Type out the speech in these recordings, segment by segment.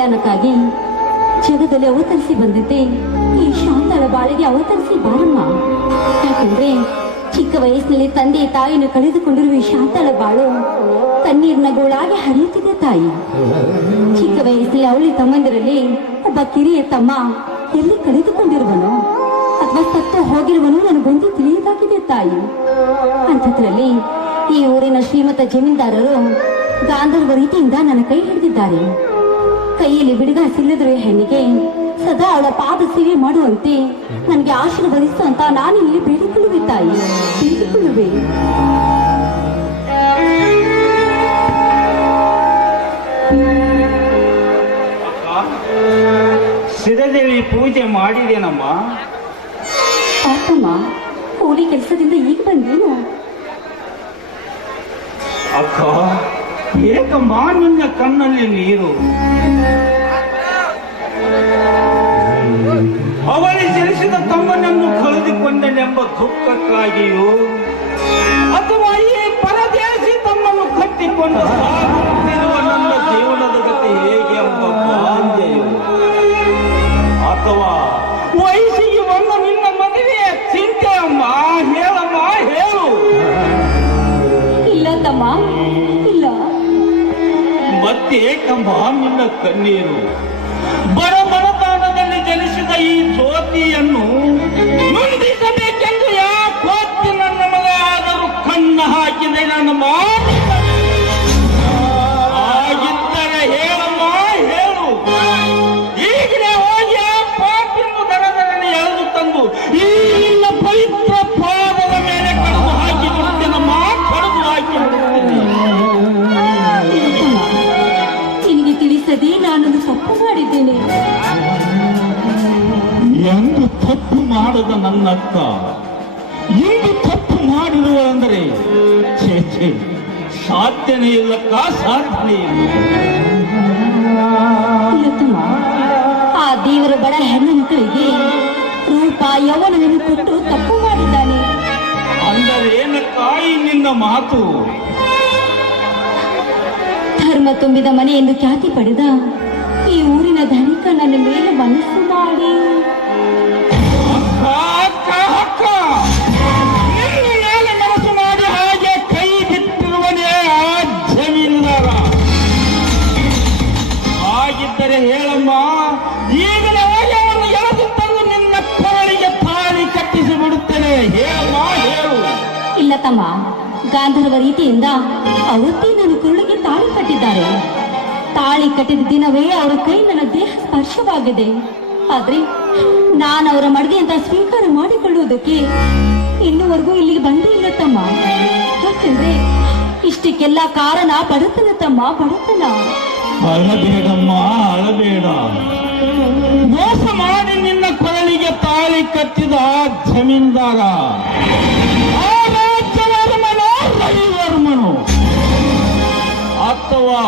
ಕಲ್ಯಾಣಕ್ಕಾಗಿ ಜಗದಲ್ಲಿ ಅವತರಿಸಿ ಬಂದಿದ್ದೆ. ಈ ಶಾಂತಳ ಬಾಳಿಗೆ ಅವತರಿಸಿ ಬಾರಮ್ಮ. ಯಾಕಂದ್ರೆ ಚಿಕ್ಕ ವಯಸ್ಸಿನಲ್ಲಿ ತಂದೆ ತಾಯಿನ ಕಳೆದುಕೊಂಡಿರುವ ಈ ಶಾಂತಳ ಬಾಳು ತಣ್ಣೀರಿನ ಗೋಳಾಗಿ ಹರಿಯುತ್ತಿದೆ ತಾಯಿ. ಚಿಕ್ಕ ವಯಸ್ಸಿನಲ್ಲಿ ಅವಳಿ ತಮ್ಮಂದಿರಲ್ಲಿ ಒಬ್ಬ ಕಿರಿಯ ತಮ್ಮ ಎಲ್ಲಿ ಕಳೆದುಕೊಂಡಿರುವನು ಅಥವಾ ಸತ್ತು ಹೋಗಿರುವನು ನನಗೊಂದು ತಿಳಿಯದಾಗಿದೆ ತಾಯಿ. ಅಂಥದ್ರಲ್ಲಿ ಈ ಊರಿನ ಶ್ರೀಮಂತ ಜಮೀನ್ದಾರರು ಗಾಂಧರ್ವ ರೀತಿಯಿಂದ ನನ್ನ ಕೈ ಹಿಡಿದಿದ್ದಾರೆ. ಕೈಯಲ್ಲಿ ಬಿಡುಗಾಸಿಲ್ಲದಿರುವ ಹೆಣ್ಣಿಗೆ ಸದಾ ಅವಳ ಪಾದ ಸೇವೆ ಮಾಡುವಂತೆ ನನಗೆ ಆಶೀರ್ವದಿಸು ಅಂತ ನಾನು ಇಲ್ಲಿ ಬೇಡಿಕೊಳ್ಳುವೆ ತಾಯಿ, ಬೇಡಿಕೊಳ್ಳುವೆ. ಸಿರದೇವಿ ಪೂಜೆ ಮಾಡಿದೇನಮ್ಮ? ಪಾಪಮ್ಮ, ಕೂಲಿ ಕೆಲಸದಿಂದ ಈಗ ಬಂದೇನು? ಅಕ್ಕ, ಏಕಮ್ಮ ನಿನ್ನ ಕಣ್ಣಲ್ಲಿ ನೀರು? ಅವಳಿ ಜನಿಸಿದ ತಮ್ಮನನ್ನು ಕಳೆದುಕೊಂಡನೆಂಬ ದುಃಖಕ್ಕಾಗಿಯೂ ಅಥವಾ ಈ ಪರದೇಶಿ ತಮ್ಮನ್ನು ಕಟ್ಟಿಕೊಂಡು ಸಾಗುತ್ತಿರುವ ನನ್ನ ಜೀವನದ ಗತಿ ಹೇಗೆ ಎಂಬ ಬಾಂಧೆಯು, ಅಥವಾ ವಯಸ್ಸಿಗೆ ಒಂದು ನಿನ್ನ ಮದುವೆಯ ಚಿಂತೆ ಅಮ್ಮ? ಹೇಳಮ್ಮ, ಹೇಳು. ಇಲ್ಲ ತಮ್ಮ, ಇಲ್ಲ. ಮತ್ತೇಕಮ್ಮ ನಿನ್ನ ಕಣ್ಣೀರು? ಬಡತನದಲ್ಲಿ ಜನಿಸಿದ ಈ ಜ್ಯೋತಿಯನ್ನು ಮುಂದಿಸಬೇಕೆಂದು ಯಾಕೋತಿ ನನ್ನ ಮಗ ಆದರೂ ಕಣ್ಣು ಹಾಕಿದೆ ನನ್ನ ಮಾತು. ಆಗಿದ್ದರೆ ಹೇಳಮ್ಮ, ಹೇಳು. ಈಗಲೇ ಹೋಗಿ ಆ ಪಾಪಿಯನ್ನು ದರದರನ್ನು ಎಳೆದು ತಂದು ಈ ನಿನ್ನ ಪವಿತ್ರ ಪಾದದ ಮೇಲೆ ಕಳೆದು ಹಾಕಿ ಬಿಡುತ್ತೇನಮ್ಮ, ಕಳೆದು ಹಾಕಿ ಬಿಡುತ್ತೇನೆ. ನಿನಗೆ ತಿಳಿಸದೆ ನಾನೊಂದು ತಪ್ಪು ಮಾಡಿದ್ದೇನೆ. ಎಂದು ತಪ್ಪು ಮಾಡದ ನನ್ನಕ್ಕ ಎಂದು ತಪ್ಪು ಮಾಡಿರುವ ಅಂದರೆ ಸಾಧ್ಯನೇ ಇಲ್ಲಕ್ಕ, ಸಾಧ್ಯನೇ ಇಲ್ಲ ತಮ್ಮ, ಆ ದೇವರ ಬಡ ಹೆಣ್ಣು ಮಕ್ಕಳಿಗೆ ರೂಪ ಯೌವನವನ್ನು ಕೊಟ್ಟು ತಪ್ಪು ಮಾಡಿದ್ದಾನೆ. ಅಂದರೆ ಏನಕ್ಕ ಈ ನಿನ್ನ ಮಾತು? ಧರ್ಮ ತುಂಬಿದ ಮನೆ ಎಂದು ಖ್ಯಾತಿ ಪಡೆದ ಈ ಊರಿನ ಧನಿಕ ನನ್ನ ಮೇಲೆ ಮನಸ್ಸು ಮಾಡಿ ಮನಸ್ಸು ಮಾಡಿ ಹಾಗೆ ಕೈ ಬಿಟ್ಟಿರುವನೇ ಆ ಜಮೀನ್ದಾರ. ಹಾಗಿದ್ದರೆ ಹೇಳಮ್ಮ, ಈಗಲೇ ಹೋಗಿ ಅವನು ಎಳೆದು ತಂದು ನಿನ್ನ ಕೊರಳಿಗೆ ತಾಳಿ ಕಟ್ಟಿಸಿ ಬಿಡುತ್ತೇನೆ. ಹೇಳಮ್ಮ, ಹೇಳು. ಇಲ್ಲ ತಮ್ಮ, ಗಾಂಧರ್ವ ರೀತಿಯಿಂದ ಅವತ್ತೇ ನನ್ನ ಕುರುಳಿಗೆ ತಾಳಿ ಕಟ್ಟಿದ್ದಾರೆ. ತಾಳಿ ಕಟ್ಟಿದ ದಿನವೇ ಅವರ ಕೈ ನನ್ನ ದೇಹ ಸ್ಪರ್ಶವಾಗಿದೆ. ಆದ್ರೆ ನಾನು ಅವರ ಮಡದಿ ಅಂತ ಸ್ವೀಕಾರ ಮಾಡಿಕೊಳ್ಳುವುದಕ್ಕೆ ಇನ್ನುವರೆಗೂ ಇಲ್ಲಿಗೆ ಬಂದೇ ಇಲ್ಲ ತಮ್ಮ. ಯಾಕಂದ್ರೆ ಇಷ್ಟಕ್ಕೆಲ್ಲ ಕಾರಣ ಬಡತನ ತಮ್ಮ, ಬಡತನ. ಅಳಬೇಡಮ್ಮ, ಅಳಬೇಡ. ಮೋಸ ಮಾಡಿ ನಿನ್ನ ಕೊರಳಿಗೆ ತಾಳಿ ಕಟ್ಟಿದ ಜಮೀನ್ದಾರ ಆ ರಾಜ್ಯವರ್ಮನು, ರವಿವರ್ಮನು, ಅಥವಾ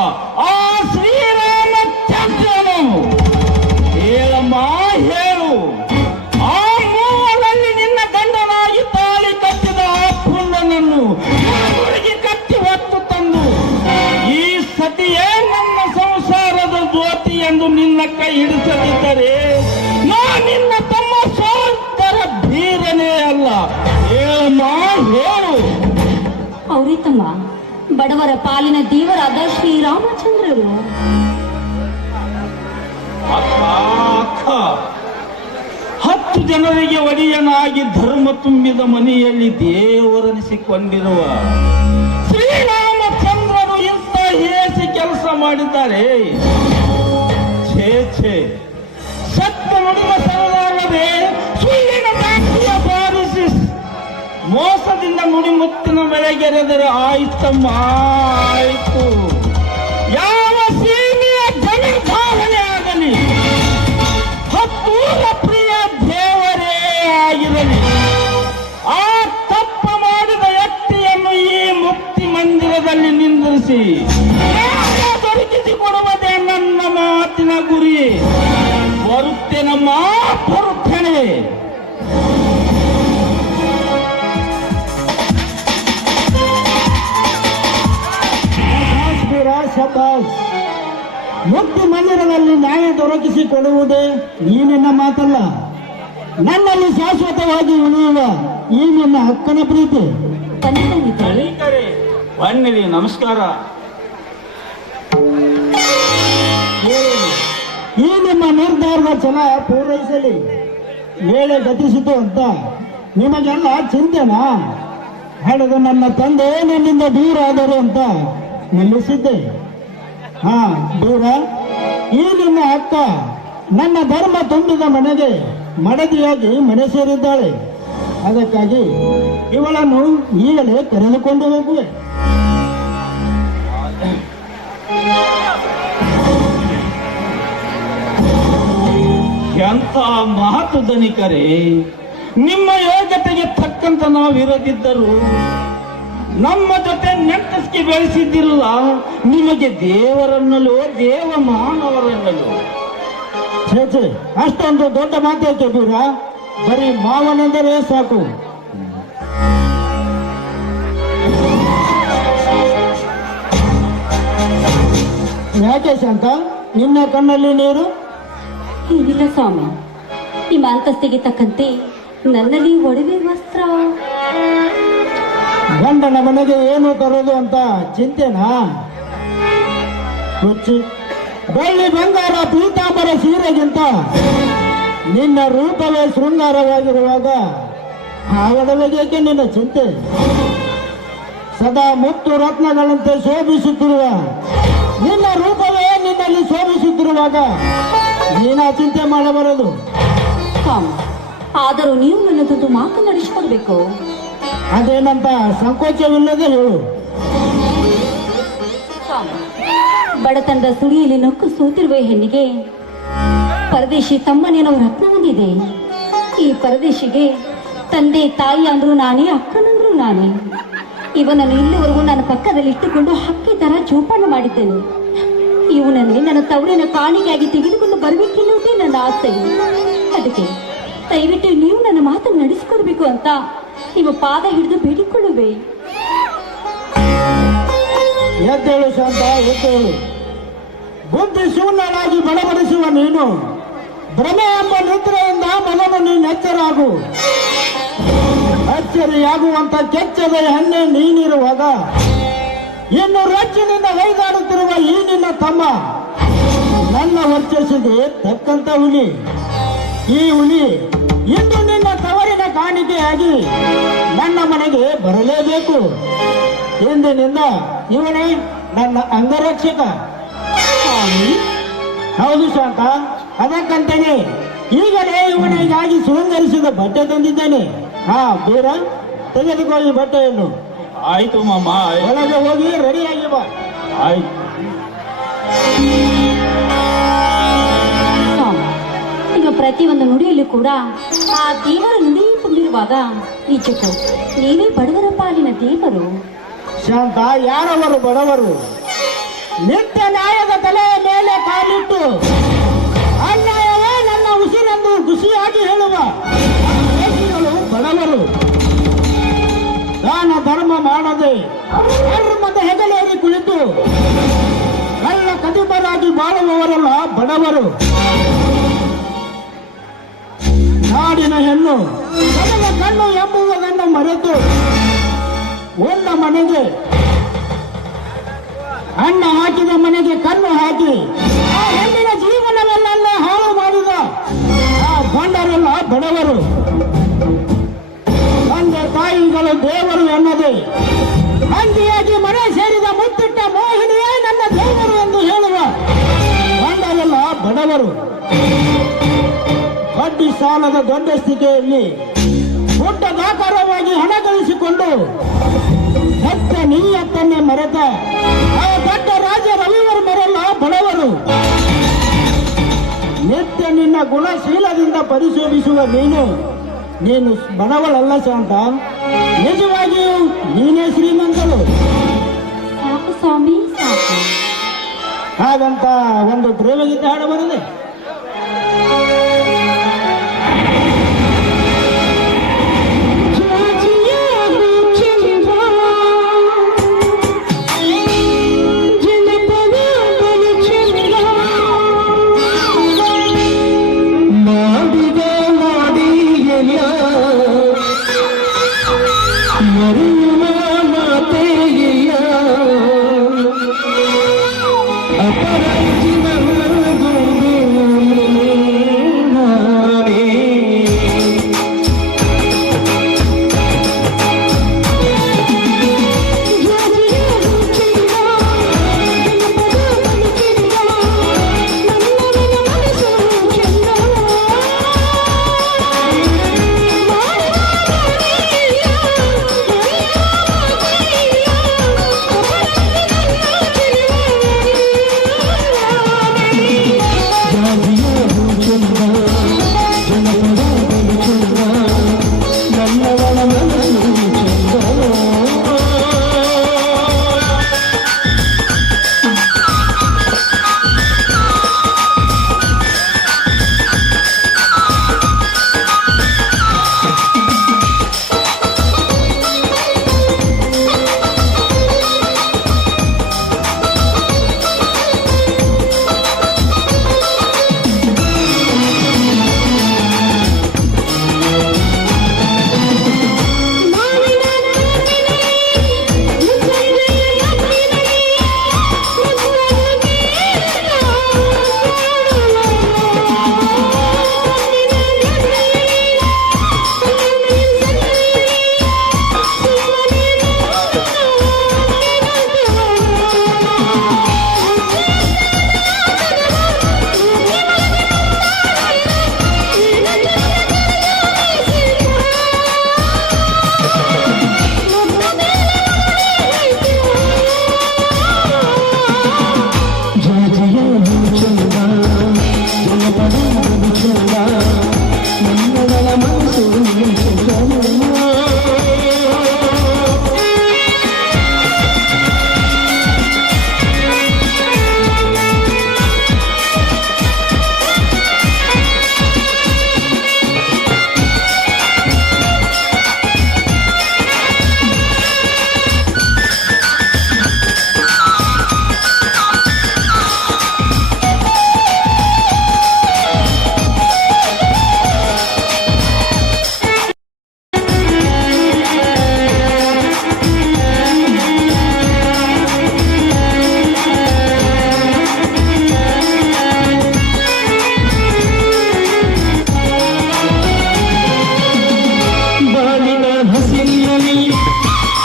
ಆ ಶ್ರೀರಾಮಚಂದ್ರನು? ಹೇಳಮ್ಮ, ಹೇಳು. ಆ ಮೂವರಲ್ಲಿ ನಿನ್ನ ಗಂಡನಾಗಿ ತಾಳಿ ಕಟ್ಟಿದ ಆ ಪುಂಡನನ್ನು ಊರಿಗೆ ಕಟ್ಟಿ ಹೊತ್ತು ತಂದು ಈ ಸತಿಯೇ ನನ್ನ ಸಂಸಾರದ ಜ್ಯೋತಿ ಎಂದು ನಿನ್ನ ಕೈ ಹಿಡಿಸದಿದ್ದರೆ ನಾ ನಿನ್ನ ತಮ್ಮ ಸೋದರ ಬೀರನೇ ಅಲ್ಲ. ಹೇಳಮ್ಮ, ಹೇಳು. ಅವರೇ ತಮ್ಮ, ಬಡವರ ಪಾಲಿನ ದೇವರಾದ ಶ್ರೀರಾಮಚಂದ್ರರು. ಅಕ್ಕ, 10 ಜನರಿಗೆ ಒಡೆಯನಾಗಿ ಧರ್ಮ ತುಂಬಿದ ಮನೆಯಲ್ಲಿ ದೇವರನಿಸಿಕೊಂಡಿರುವ ಶ್ರೀರಾಮಚಂದ್ರರು ಇಂಥ ಹೇಸಿ ಕೆಲಸ ಮಾಡಿದ್ದಾರೆ. ಛೇ, ಸತ್ಯ ನುಡಿದ ಸರಳಾಗದೆ ಸುಳ್ಳಿನ ದಾಖಲೆಯ ಬಾರಿಸಿ ಮೋಸದಿಂದ ನುಡಿಮುತ್ತಿನ ಬೆಳೆಗೆರೆದರೆ ಆಯ್ತಮ್ಮ, ಆಯ್ತು. ಯಾವ ಸೀಮೆಯ ಜಮೀನ್ದಾರನೇ ಆಗಲಿ, ಹತ್ತೂರ ಪ್ರಿಯ ದೇವರೇ ಆಗಿರಲಿ, ಆ ತಪ್ಪ ಮಾಡಿದ ವ್ಯಕ್ತಿಯನ್ನು ಈ ಮುಕ್ತಿ ಮಂದಿರದಲ್ಲಿ ನಿಂದಿರಿಸಿ ದೊರಕಿಸಿಕೊಡುವುದೇ ನನ್ನ ಮಾತಿನ ಗುರಿ. ಬರುತ್ತೇನಮ್ಮ, ಬರುತ್ತೇನೆ. ಮುಕ್ತಿ ಮಂದಿರದಲ್ಲಿ ನ್ಯಾಯ ದೊರಕಿಸಿಕೊಡುವುದೇ ಈ ನಿನ್ನ ಮಾತಲ್ಲ, ನನ್ನಲ್ಲಿ ಶಾಶ್ವತವಾಗಿ ಉಳಿಯುವ ಈ ನಿನ್ನ ಹಕ್ಕನ ಪ್ರೀತಿ. ಖಂಡಿತವಿದೆ. ಬನ್ನಿರಿ, ನಮಸ್ಕಾರ. ಈ ನಿಮ್ಮ ನಿರ್ಧಾರದ ಛಲ ಪೂರೈಸಲಿ. ವೇಳೆ ಗತಿಸಿತು ಅಂತ ನಿಮಗೆಲ್ಲ ಚಿಂತೆನಾ? ಹಳೆದು ನನ್ನ ತಂದೆ ನನ್ನಿಂದ ದೂರ ಆದರು ಅಂತ ನಿಲ್ಲಿಸಿದ್ದೆ. ಹಾ, ದೂರ. ಈ ನಿನ್ನ ಅಕ್ಕ ನನ್ನ ಧರ್ಮ ತುಂಬಿದ ಮನೆಗೆ ಮಡದಿಯಾಗಿ ಮನೆ ಸೇರಿದ್ದಾಳೆ. ಅದಕ್ಕಾಗಿ ಇವಳನ್ನು ಈಗಲೇ ಕರೆದುಕೊಂಡು ಹೋಗುವೆ. ಎಂಥ ಮಾತು ಧನಿಕರೇ! ನಿಮ್ಮ ಯೋಗ್ಯತೆಗೆ ತಕ್ಕಂತ ನಾವಿರದಿದ್ದರು ನಮ್ಮ ಜೊತೆ ನೆಂಟಸ್ಗೆ ಬೆಳೆಸಿದ್ದಿಲ್ಲ. ನಿಮಗೆ ದೇವರನ್ನಲೋ ದೇವ ಮಾನವರನ್ನಲೋ. ಛೇ, ಅಷ್ಟೊಂದು ದೊಡ್ಡ ಮಾತೇಕೆ ದೂರ? ಬರೀ ಮಾವನೆಂದರೆ ಸಾಕು. ಯಾಕೆ ಶಾಂತ, ನಿನ್ನ ಕಣ್ಣಲ್ಲಿ ನೀರು? ಏನಿಲ್ಲ ಸ್ವಾಮಿ, ನಿಮ್ಮ ಅಂತಸ್ತಿಗೆ ತಕ್ಕಂತೆ ನನ್ನಲ್ಲಿ ಒಡವೆ ವಸ್ತ್ರ. ಗಂಡನ ಮನೆಗೆ ಏನು ತರೋದು ಅಂತ ಚಿಂತೆನಾ? ಹುಚ್ಚಿ, ಬೆಳ್ಳಿ ಬಂಗಾರ ಪೀತಾಂಬರ ಸೀರೆಗಿಂತ ನಿನ್ನ ರೂಪವೇ ಶೃಂಗಾರವಾಗಿರುವಾಗ ಆ ಒಡವೆಗೇಕೆ ನಿನ್ನ ಚಿಂತೆ? ಸದಾ ಮುತ್ತು ರತ್ನಗಳಂತೆ ಶೋಭಿಸುತ್ತಿರುವ ನಿನ್ನ ರೂಪವೇ ನಿನ್ನಲ್ಲಿ ಶೋಭಿಸುತ್ತಿರುವಾಗ ನೀನಾ ಚಿಂತೆ ಮಾಡಬಾರದು. ಸ್ವಾಮಿ, ಆದರೂ ನೀವು ನನ್ನದೊಂದು ಮಾತು ನಡೆಸಿಕೊಡ್ಬೇಕು. ಅದೇನಂತ ಸಂಕೋಚವಿಲ್ಲದೆ ಹೇಳು. ಸ್ವಾಮಿ, ಬಡತನದ ಸುಳಿಯಲ್ಲಿ ನಕ್ಕು ಸೋತಿರುವ ಹೆಣ್ಣಿಗೆ ಪರದೇಶಿ ತಮ್ಮನೇನೋ ರತ್ನ ಹೊಂದಿದೆ. ಈ ಪರದೇಶಿಗೆ ತಂದೆ ತಾಯಿ ಅಂದ್ರು ನಾನೇ, ಅಕ್ಕನಂದ್ರು ನಾನೇ. ಇವನನ್ನು ಇಲ್ಲಿವರೆಗೂ ನನ್ನ ಪಕ್ಕದಲ್ಲಿ ಇಟ್ಟುಕೊಂಡು ಹಕ್ಕಿ ತರ ಜೋಪಾನ ಮಾಡಿದ್ದೇನೆ. ಇವನನ್ನೇ ನನ್ನ ತವರಿನ ಕಾಣಿಕೆಯಾಗಿ ತೆಗೆದುಕೊಂಡು ಬರಬೇಕೆನ್ನುವುದೇ ನನ್ನ ಆಸೆ. ಅದಕ್ಕೆ ದಯವಿಟ್ಟು ನೀವು ನನ್ನ ಮಾತನ್ನು ನಡೆಸಿಕೊಡ್ಬೇಕು ಅಂತ ನಿಮ್ಮ ಪಾದ ಹಿಡಿದು ಬೇಡಿಕೊಳ್ಳುವೆ. ಎದ್ದೇಳು ಶಾಂತ, ಎದ್ದೇಳು. ಬುದ್ಧಿ ಶೂನ್ಯನಾಗಿ ಬಡಬಡಿಸುವ ನೀನು ಭ್ರಮೆ ಎಂಬ ನಿದ್ರೆಯಿಂದ ಮೊದಲು ನೀನು ಎಚ್ಚರಾಗು. ಅಚ್ಚರಿಯಾಗುವಂತ ಕೆಚ್ಚದ ಹೆಣ್ಣೆ ನೀನಿರುವಾಗ ಇನ್ನು ರಚ್ಚಿನಿಂದ ಕೈದಾಡುತ್ತಿರುವ ಈ ನಿನ್ನ ತಮ್ಮ ನನ್ನ ವರ್ಚಸ್ಸಿಗೆ ತಕ್ಕಂತ ಹುಲಿ. ಈ ಹುಲಿ ಇಂದು ನಿನ್ನ ತವರಿನ ಕಾಣಿಕೆಯಾಗಿ ನನ್ನ ಮನೆಗೆ ಬರಲೇಬೇಕು. ಇಂದಿನಿಂದ ಇವನೇ ನನ್ನ ಅಂಗರಕ್ಷಕ. ಹೌದು ಶಾಂತ, ಅದಕ್ಕಂತಾನೆ ಈಗಲೇ ಇವನಿಗಾಗಿ ಶೃಂಗರಿಸಿದ ಬಟ್ಟೆ ತಂದಿದ್ದೇನೆ. ಹಾ, ದೂರ ತೆಗೆದುಕೋ ಈ ಬಟ್ಟೆಯನ್ನು. ಆಯ್ತು ಮಾಮ, ಒಳಗೆ ಹೋಗಿ ರೆಡಿಯಾಗಿ ಬಾ. ಆಯ್ತು. ಸ್ವಾಮಿ, ಈಗ ಪ್ರತಿಯೊಂದು ನುಡಿಯಲ್ಲೂ ಕೂಡ ಆ ದೇವರ ನುಡಿ ತುಂಬಿರುವಾಗ ನಿಜಕ್ಕೂ ನೀವೇ ಬಡವರ ಪಾಲಿನ ದೇವರು. ಶಾಂತ, ಯಾರವರು ಬಡವರು? ನಿತ್ಯ ನ್ಯಾಯದ ತಲೆಯ ಮೇಲೆ ಕಾಲಿಟ್ಟು ಅನ್ಯಾಯವೇ ನನ್ನ ಉಸಿರೆಂದು ಖುಷಿಯಾಗಿ ಹೇಳುವ ದೇಶಿಗಳು ಬಡವರು. ದಾನ ಧರ್ಮ ಮಾಡದೆ ಧರ್ಮದ ಹೆಗಲೇರಿ ಕುಳಿತು ಕಳ್ಳ ಕದಿಬರಾಗಿ ಬಾಳುವವರೆಲ್ಲ ಬಡವರು. ನಾಡಿನ ಹೆಣ್ಣು ಕಡಲ ಕಣ್ಣು ಎಂಬುವುದನ್ನು ಮರೆತು ಒಂದ ಮನೆಗೆ ಅನ್ನ ಹಾಕಿದ ಮನೆಗೆ ಕಣ್ಣು ಹಾಕಿ ಆ ಹೆಣ್ಣಿನ ಜೀವನವೆಲ್ಲ ಹಾಳು ಮಾಡಿದ ಆ ಗಂಡರೆಲ್ಲ ಬಡವರು. ತಂದೆ ತಾಯಿಗಳು ದೇವರು ಎನ್ನದೆ ಅಂಗಿಯಾಗಿ ಮನೆ ಸೇರಿದ ಮುತ್ತಿಟ್ಟ ಮೋಹಿನಿಯೇ ನನ್ನ ದೇವರು ಎಂದು ಹೇಳುವ ಗಂಡರೆಲ್ಲ ಬಡವರು. ಬಡ್ಡಿ ಸಾಲದ ದೊಡ್ಡ ಸ್ಥಿತಿಯಲ್ಲಿ ಪುಟ್ಟದಾಕಾರವಾಗಿ ಹಣ ಗಳಿಸಿಕೊಂಡು ಸತ್ಯ ನೀಯತ್ತನ್ನೇ ಮರೆತ ಆ ದೊಡ್ಡ ರಾಜ ರವಿವರ್ಮರೆಲ್ಲ ಬಡವರು. ನಿತ್ಯ ನಿನ್ನ ಗುಣಶೀಲದಿಂದ ಪರಿಶೋಧಿಸುವ ನೀನು ಬಡವಳಲ್ಲ ಶಾಂತ, ನಿಜವಾಗಿಯೂ ನೀನೇ ಶ್ರೀಮಂತಳು. ಸಾಕು ಸ್ವಾಮಿ, ಸಾಕು. ಹಾಗಂತ ಒಂದು ಪ್ರೇಮಗೀತೆ ಹಾಡಬಾರದೆ?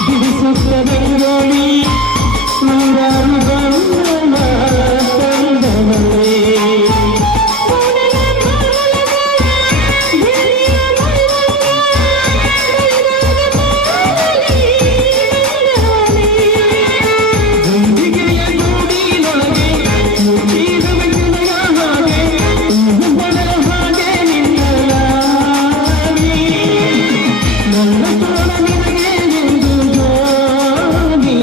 ಬಿಡಿಸುತ್ತ ರಂಗೋಲಿ ನೂರಾರು ಬಣ್ಣ ತಂದವರೇ. ಗುಂಡಿಗೆಯ ಗೂಡಿನೊಳಗೆ ಮುಚ್ಚಿದ ಬೆಂಕಿಯ ಹಾಗೆ ಬಡಲ ಹಾಗೆ ನಿನ್ನ ನಾಡಿ. ನನ್ನ ತೋಳ ನಿನಗೆ ಎಂದು ಜೋಡಿ.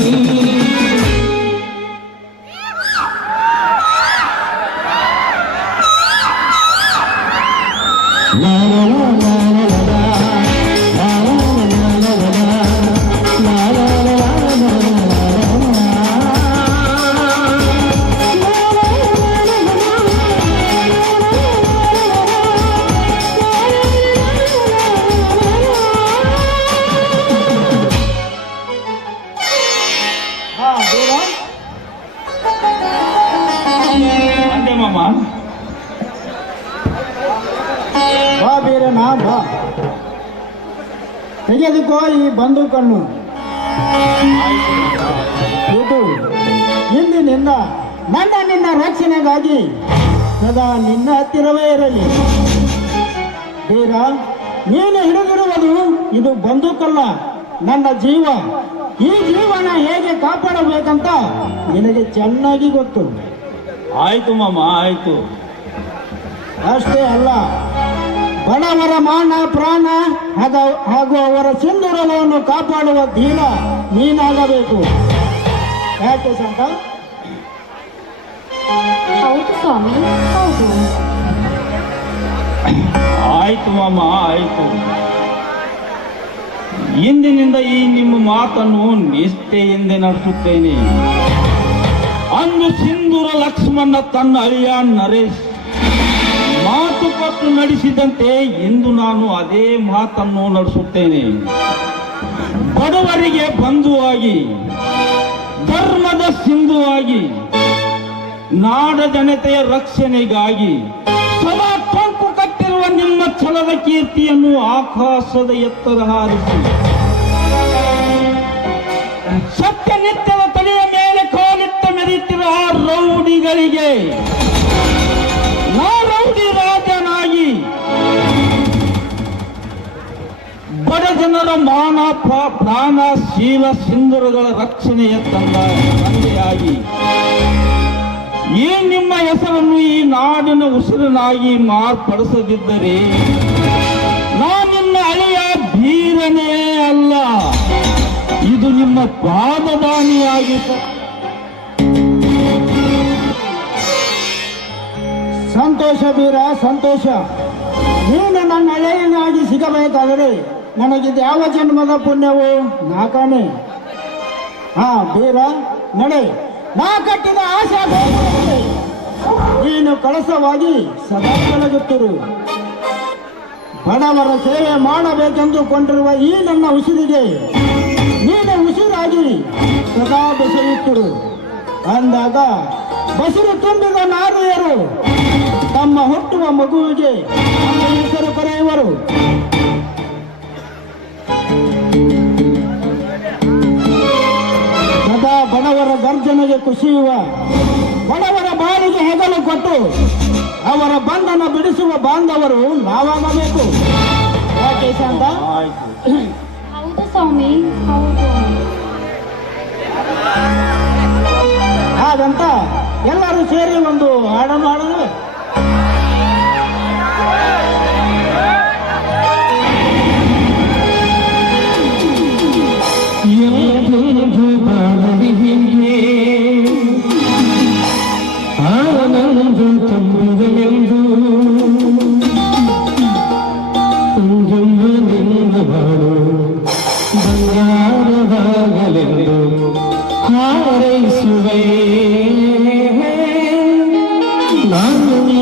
ಲಾ ಲಾ ಲಾ ಲಾ ಲಾ ಲಾ ಲಾ ಲಾ ಲಾ ಲಾ ಅಂದೆ ಮಾಮ. ಬಾ ಬೀರಣ್ಣ ಬಾ, ತೆಗೆದುಕೋ ಈ ಬಂದೂಕನ್ನು. ಇದು ಇಂದಿನಿಂದ ನಿನ್ನ ರಕ್ಷಣೆಗಾಗಿ ಸದಾ ನಿನ್ನ ಹತ್ತಿರವೇ ಇರಲಿ. ಬೀರ, ನೀನು ಹಿಡಿದಿರುವುದು ಇದು ಬಂದೂಕಲ್ಲ, ನನ್ನ ಜೀವ. ಈ ಜೀವನ ಹೇಗೆ ಕಾಪಾಡಬೇಕಂತ ನಿನಗೆ ಚೆನ್ನಾಗಿ ಗೊತ್ತು. ಆಯ್ತು ಮಾಮ, ಆಯ್ತು. ಅಷ್ಟೇ ಅಲ್ಲ, ಬಡವರ ಮಾನ ಪ್ರಾಣ ಹಾಗೂ ಅವರ ಸಿಂಧೂರವನ್ನು ಕಾಪಾಡುವ ಧೀರ ನೀನಾಗಬೇಕು. ಯಾಕೆ ಸಂತ? ಹೌದು ಸ್ವಾಮಿ, ಹೌದು. ಆಯ್ತು ಮಾಮ, ಆಯ್ತು. ಇಂದಿನಿಂದ ಈ ನಿಮ್ಮ ಮಾತನ್ನು ನಿಷ್ಠೆಯಿಂದ ನಡೆಸುತ್ತೇನೆ. ಅಂದು ಸಿಂಧೂರ ಲಕ್ಷ್ಮಣ ತನ್ನ ಅಳಿಯ ನರೇಶ್ ಮಾತುಕಟ್ಟು ನಡೆಸಿದಂತೆ ಇಂದು ನಾನು ಅದೇ ಮಾತನ್ನು ನಡೆಸುತ್ತೇನೆ. ಬಡವರಿಗೆ ಬಂಧುವಾಗಿ, ಧರ್ಮದ ಸಿಂಧುವಾಗಿ, ನಾಡ ಜನತೆಯ ರಕ್ಷಣೆಗಾಗಿ ಸದಾ ಟೊಂಕು ಕಟ್ಟಿರುವ ನಿಮ್ಮ ಛಲದ ಕೀರ್ತಿಯನ್ನು ಆಕಾಶದ ಎತ್ತರ ಹಾರಿಸಿ ಸತ್ಯನಿತ್ಯದ ತಲೆಯ ಮೇಲೆ ಕಾಲಿಟ್ಟ ಮೆರೆಯುತ್ತಿರುವ ಆ ರೌಡಿಗಳಿಗೆ ನಾ ರೌಡಿ ರಾಜನಾಗಿ ಬಡ ಜನರ ಮಾನ ಪ್ರಾಣ ಶೀಲ ಸಿಂಧುರಗಳ ರಕ್ಷಣೆಯ ತಂದೆಯಾಗಿ ಈ ನಿಮ್ಮ ಹೆಸರನ್ನು ಈ ನಾಡಿನ ಉಸಿರನಾಗಿ ಮಾರ್ಪಡಿಸದಿದ್ದರೆ ನಾನಿನ್ನ ಅಳಿಯ ಬೀರನೇ ಅಲ್ಲ, ಇದು ನಿಮ್ಮ ಪಾದದಾನಿಯಾಗಿ. ಸಂತೋಷ ಬೀರ, ಸಂತೋಷ. ನೀನು ನನ್ನ ಹಳೆಯನಾಗಿ ಸಿಗಬೇಕಾದರೆ ನನಗಿದು ಯಾವ ಜನ್ಮದ ಪುಣ್ಯವು ನಾಕಾನೆ. ಹಾ ಬೀರ, ನಡೆ. ನಾ ಕಟ್ಟಿದ ಆಶಾ ಗೋಪುರದಲ್ಲಿ ನೀನು ಕಳಸವಾಗಿ ಸದಾ ಬೆಳಗುತ್ತಿರು. ಬಡವರ ಸೇವೆ ಮಾಡಬೇಕೆಂದುಕೊಂಡಿರುವ ಈ ನನ್ನ ಉಸಿರಿಗೆ ನೀನು ಉಸಿರಾಗಿ ಸದಾ ಬೆಸೆಯುತ್ತಿರು. ಅಂದಾಗ ಬಸಿರು ತುಂಬಿದ ನಾರಿಯರು ತಮ್ಮ ಹುಟ್ಟುವ ಮಗುವಿಗೆ ನಮ್ಮ ಹೆಸರು ಕರೆಯುವರು. ಸದಾ ಬಡವರ ಗರ್ಜನೆಗೆ ಕುಸಿಯುವ, ಬಡವರ ಬಾಳಿಗೆ ಹೆಗಲು ಕೊಟ್ಟು ಅವರ ಬಂಧನ ಬಿಡಿಸುವ ಬಾಂಧವರು ನಾವಾಗಬೇಕು. ಯಾಕೆ ಶಾಂತ? ಆಯ್ತು. ಹೌದು ಸ್ವಾಮಿ, ಹೌದು. ಹಾಗಂತ ಎಲ್ಲರೂ ಸೇರಿ ಒಂದು ಹಾಡನ್ನು ಹಾಡಲು. ಆನಂದು ತುಂಬುವುದೆಂದು ತುಂಜುಂಬನಿಂದ ಬಾಳು ಬಂಗಾರವಾಗಲೆಂದು ಹಾರೈಸುವೆ ನಾನು.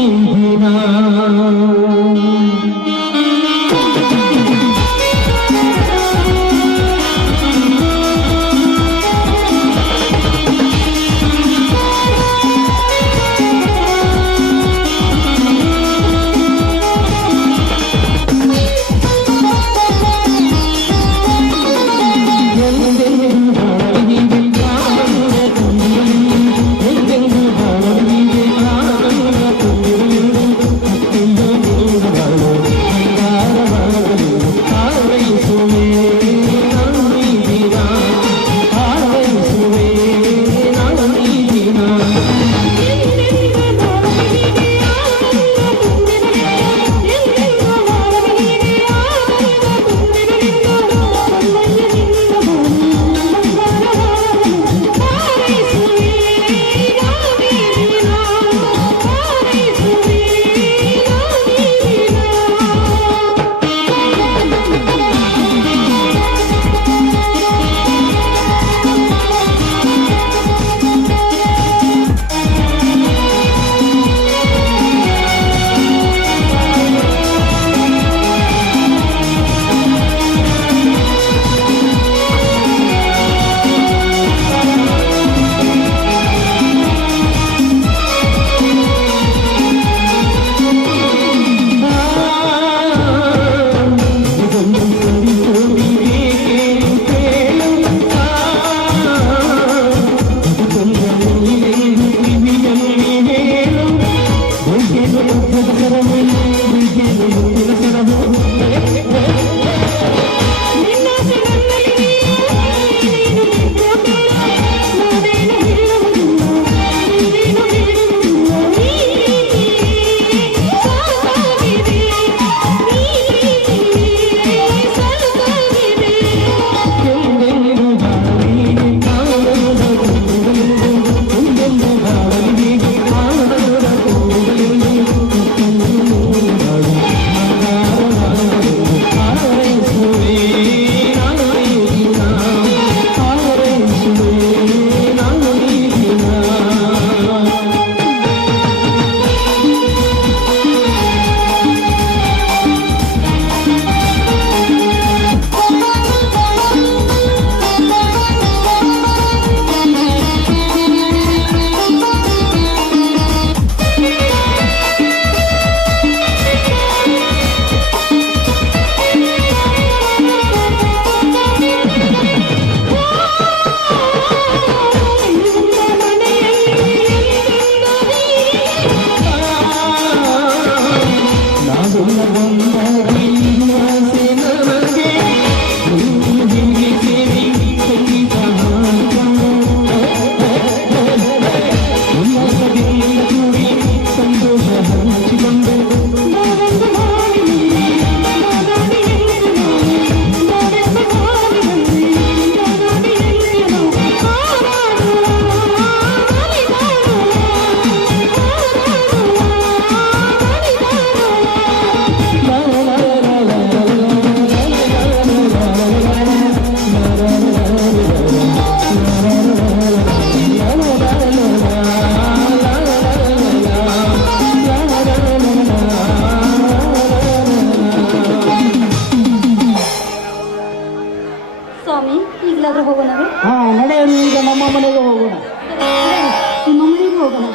ಮನೆಗೆಲ್ಲಾದ್ರೂ ಹೋಗೋಣವೇ? ಹಾ ನಡೆಯನ್ನು ಈಗ ನಮ್ಮ ಮನೆಗೆ ಹೋಗೋಣ. ನಿಮ್ಮ ಮನೆಗೆ ಹೋಗೋಣ.